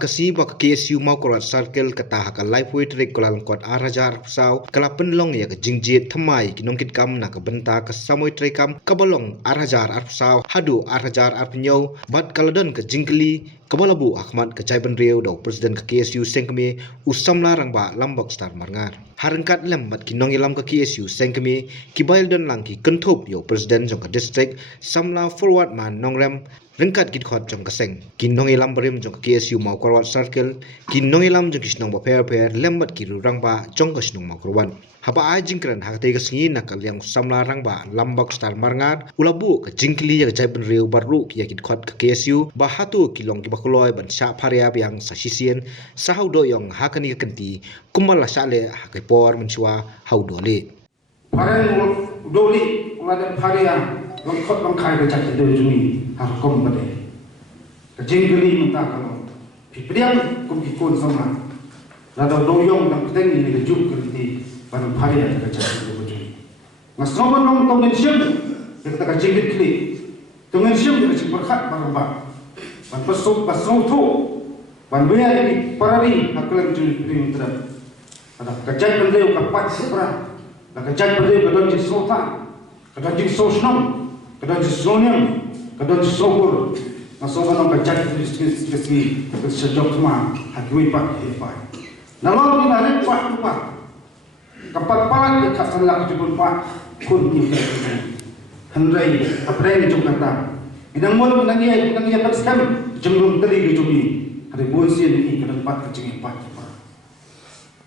Hakasi bak KSU mau korat circle kata haka life way trek kolal kot arajar sau kala penlong ya ke jingjit thamai kinong kit kam na ke benta ke samoi trekam kabalong arajar sau hadu arajar arpnyo bat kaladon ke jingkli kabalabu Ahmad ke Jaiban Riau do presiden ke KSU sengkeme usamla rangba lambok star marngar harengkat lembat kinong ilam ke KSU sengkeme kibail don langki kentup yo presiden jong ke district samla forward man nongrem rengkat git khot jong kaseng kinong ilam berim jong KSU mau korwat circle kinong ilam jong kisnong ba per lembat kiru rangba jong kasnong mau korwan haba ai jingkran hakte kasengi nakal yang samla rangba lambak star marngar ulabu ke jingkli ya Jaiban Riau baru ya git khot ke KSU ba hatu kilong ki bakuloi ban sha pharia yang sasisien sahaudo yang hakani kenti kumala sale hakai por menchua haudo le Parang doli ulada pharia longkot bangkai bercakap dari juni harkom bade. Kejengkeli mentah kalau pipriang kumkikun sama. Lada doyong dan peteng ini kejuk kerti pada hari yang bercakap dari juni. Ngasroman long tongen siam kita kejengkeli. Tongen siam kita berkat barang. Ban pasuk tu. Ban biar ini parari hakalan juni perintra. Ada kejadian beliau kapat sepra. Ada kejadian beliau kadang di sultan. Kadang di sosnam. Kadang sesoniam, kadang sesopur, nasokan orang kajak istri sejauh kemana, hakui pak hebat. Nalau ni nak pak pak, kapat palat dekat sanlak jepun pak kun ni henrai apa yang jom kata. Inang mul inang ia paskan jemlum teri kejumi hari bonsian ini kadang pak kecing pak pak.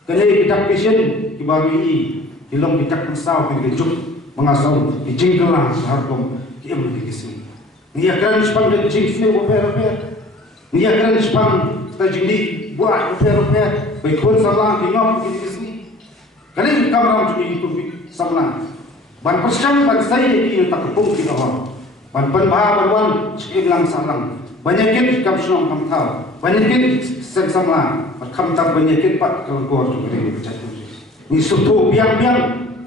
Kali kita pasien dibagi hilang kita pensau kejuk mengasal dijingkelah harkom dia boleh kisah. Nia kerana sepang dan jingsne oper. Nia kerana sepang kita jingdi buat oper. Baikun salah ingam kisah. Kali kamera juga itu sama. Ban persiang ban saya ini tak kepung kita orang. Ban bahar sekilang salang. Banyak kita kapsul kam tahu. Banyak kita sama. Kam tak banyak kita pat kalau gor juga ini berjatuh. Ni suatu biang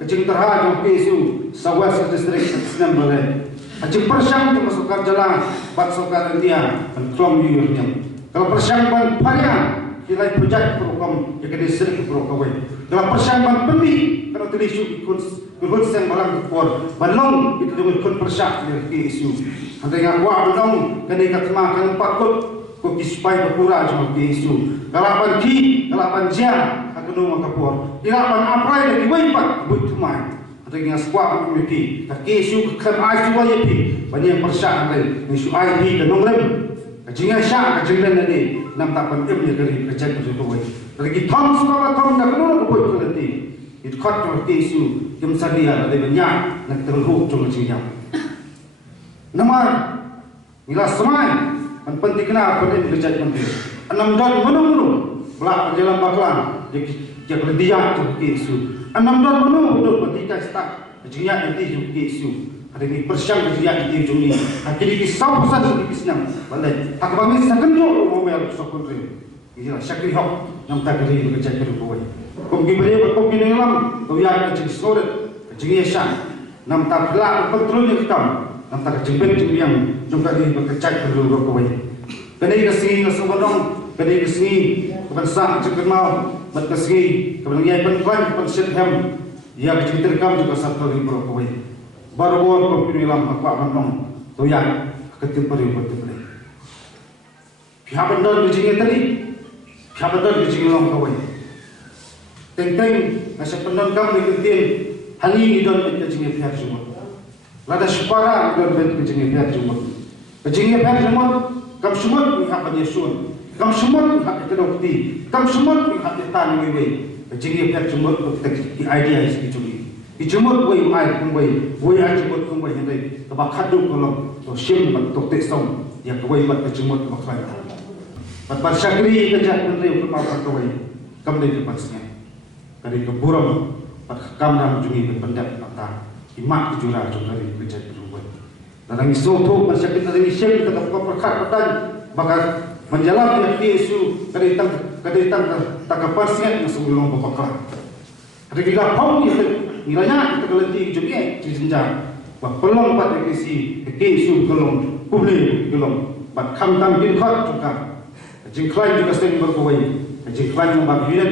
kecing terhadap KSU sawas distrik senam boleh. Acik persiang tu masuk jalan, bat sokar dia, dan kelam yurnya. Kalau persiang ban parian, kilai projek program, jadi distrik program. Kalau persiang ban pendi, kalau tulis ikut sen barang kuat, balong itu dengan ikut persiang dari isu. Nanti yang kuat balong, kena ikat makan patut, kau kispai berpura cuma isu. Kalau ban ki, kalau ban jia, aku nama kapur. Kalau ban apply lagi wipat, buat cuma. Ada yang sekuat memiliki, tapi isu kan isu aja pi, banyak persyaratan dari isu ID dan nomor. Kejengah syak kejengah nanti, nam tak penting dari kerja berjuang. Lagi thom sekolah thom dah kenal aku buat nanti. Itu kat seperti isu jam sedia ada banyak nak terhubung cuma siapa. Nama bila semai, penting kenapa penting kerja penting. Enam dan menunggu belak jalan bakalan, jadi dia seperti isu. Enam dan menunggu ketika start kerja nanti juga isu. Hari ini persiang kerja nanti juni. Akhirnya kisah pasal kisahnya. Balai. Tak kami sekenjol mau bayar sokong ini. Ia syakri hok yang tak kiri kerja kerja. Kami beri berkopi dalam. Kami ada kerja sore kerja syang. Nam tak pelak kontrolnya kita. Nam tak kerja yang juga di bekerja kerja kerja. Kini kesini kesemuanya. Kini kesini kebersama cekal mau. Berkesini kebenaran penguat pensiun ia keceritakan juga satu hari berkawin. Baru kopi dalam apa bandong tu yang ketim peri bertemu. Pihak bandar dijingi tadi, pihak bandar dijingi dalam kawin. Tentang nasi bandar kami ketim hani idon dijingi pihak semua. Lada separa idon dijingi pihak semua. Dijingi pihak semua, kami semua pihak penyesuaian. Kamu semua hak kita dokti, kamu semua hak kita nilai. Jadi kita semua kita idea itu curi. Ijumur boy ai kumboy, boy ai jumur kumboy hendak. Tapi khadu kalau to sim bat dokti som, ya kumboy bat jumur to bakal. Bat syakri kerja menteri untuk mau kumboy, kamu dari pasnya. Dari keburam, bat kamu jumi berpendak mata. Imak jurah dari kerja kumboy. Dan isu tu masih kita dari sim kita perkat petan, maka menjalankan isu kedaitan tak kepastian yang sebelum berpakaian. Ada bila pun nilainya kita kelenti juga jenjang. Pelong pada isu kelong publik kelong. Bat kamtam bin khot juga. jingklan juga sering berkuai, jingklan yang bagian,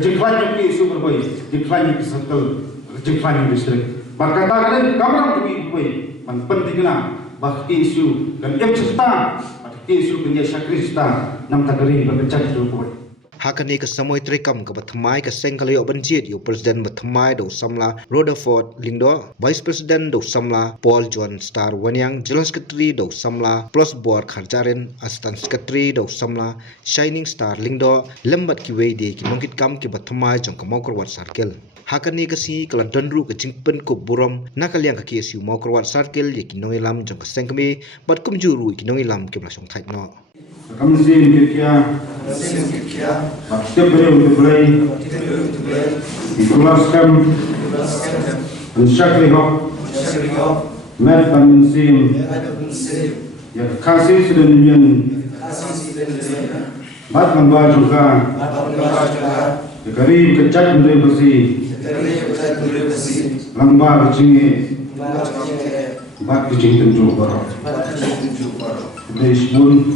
jingklan yang isu berkuai, jingklan yang circle, jingklan yang distrik. Berkata kalian kamar berkuai, pentingnya bah isu dan yang serta isu penyelesaian Krista nam tagari berkecak berkuai. Hakani ke samoi trekam ke batmai ke sengkali obanjit yo president batmai do samla Rutherford Lingdo vice president do samla Paul John Star Wanyang general secretary do samla plus board kharjaren assistant secretary do samla Shining Star Lingdo lembat ki weide ki nongkit kam ki batmai jong ka mokrwat circle. Hakani ke si kala donru ke jingpen ko burom nakaliang ka KSU mokrwat circle ye ki nongilam jong ka sengkami bat kumjuru ki nongilam ki blasong thait no. Kami sih kia, setiap hari untuk beli, ikulaskan, mensyakri hok, med pensim, ya kasih sudah demikian, bat membawa juga, ya kari kecak menjadi bersih, lambar kecing, bat kecing tentu baru. This one,